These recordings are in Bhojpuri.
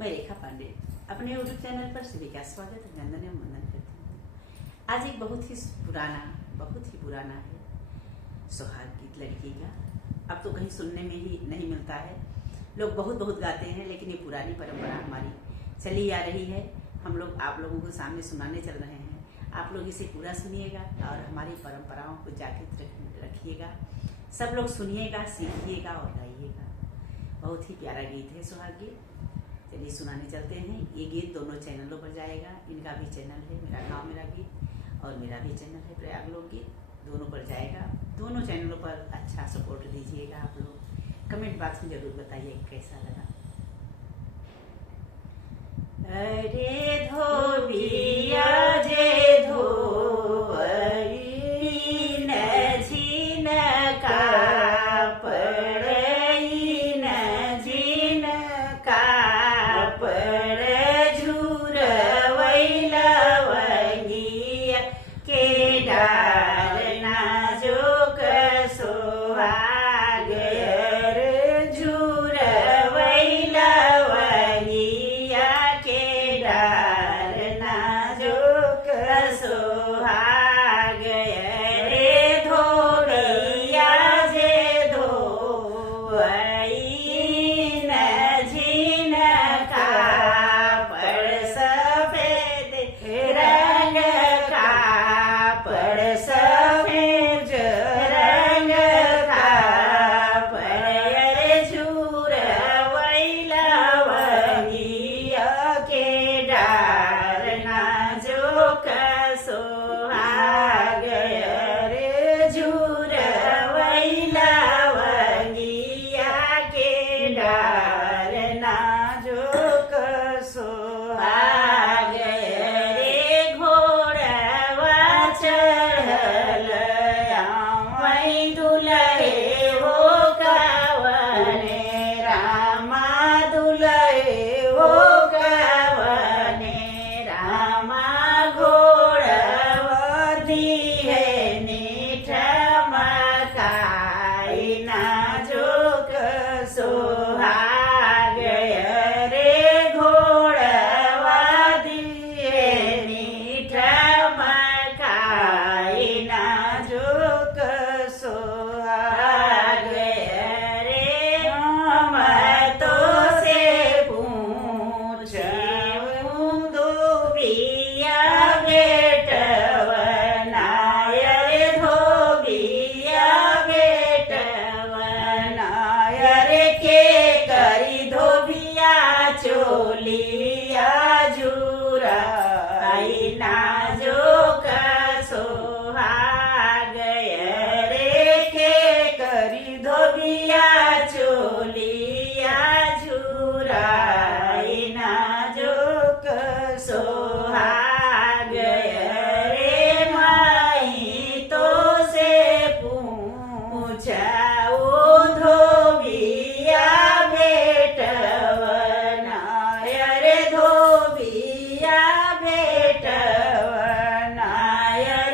मैं रेखा पांडे अपने यूट्यूब चैनल पर सभी का स्वागत अभिनंदन एवं वंदन करती हूँ। आज एक बहुत ही पुराना है सुहाग गीत लड़की का। अब तो कहीं सुनने में ही नहीं मिलता है। लोग बहुत गाते हैं, लेकिन ये पुरानी परंपरा हमारी चली आ रही है। हम लोग आप लोगों को सामने सुनाने चल रहे हैं। आप लोग इसे पूरा सुनिएगा और हमारी परंपराओं को जागृत रखिएगा। सब लोग सुनिएगा, सीखिएगा और गाइएगा। बहुत ही प्यारा गीत है सुहाग गीत। चलिए सुनाने चलते हैं। ये गीत दोनों चैनलों पर जाएगा। इनका भी चैनल है मेरा गाँव मेरा गीत, और मेरा भी चैनल है प्रयाग लोक गीत। दोनों पर जाएगा। दोनों चैनलों पर अच्छा सपोर्ट दीजिएगा। आप लोग कमेंट बॉक्स में जरूर बताइए कैसा लगा। अरे धोबिया जे धोवरी न झीन कापड़, न झीन कापड़, झुरवैला वंगिया के डार नाजुक सोहाग, झुरवैला वंगिया के डार नाजुक सोहाग, रे धोबिया जे धोवई न झीन कापड़, सफेद रंग कापड़, सफेद रंग कापड़, रे झुरवैला वंगिया के डार नाजुक सोहाग, रे झुरवैला वंगिया के डार नाजुक सोहाग, रे घोड़वा चढ़ल आवै दुलहे हो कवने, रामा दुलहे हो कवने, रामा घोड़वा दिहे नीठ मकाई नाजुक सोहाग, रे घोड़वा दिहे नीठ मकाई नाजुक सोहाग, रे हम तो से पूछूं धोबिया बेटवना, रे धोबिया बेटवना, रे के करी धोबिया चोलिया झुराई नाजुक सोहाग, रे के करी धोबिया चोलिया झुराई नाजुक सोहाग, रे माई तो से पूछा ओ धोबिया बेटवना, रे धोबिया बेटवना,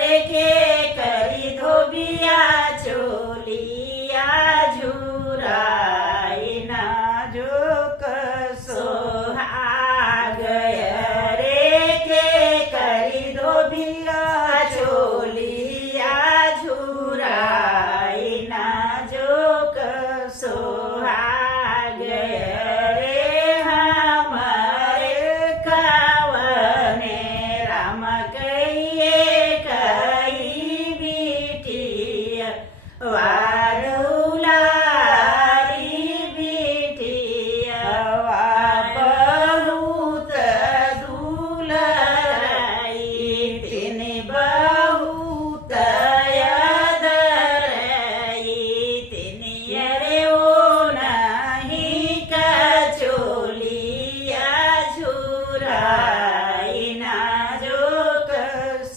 रे के करी धोबिया चोलिया झुराई नाजुक सोहाग, रे के करी धोबिया चोलिया झुराई नाजुक सोहाग, रे हमारे कवने राम कहिए कई बिटिया, वारुलारी बिटिया, बहुत दुलराई, तिन बहुत यदरई, तिन रे ओ नहीं कचोलिया झुराई नाजुक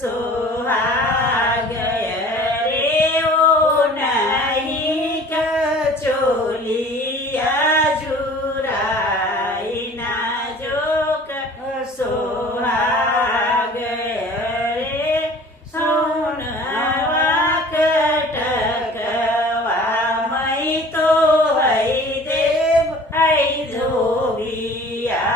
सोहाग, रे ओ नहीं कचोलिया झुराई नाजुक सोहाग, रे सोनवा कटकवा मई तो है देव है धोबिया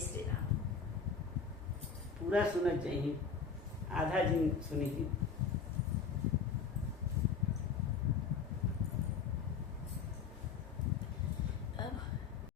श्री राम। पूरा सुनना चाहिए, आधा दिन सुनी थी।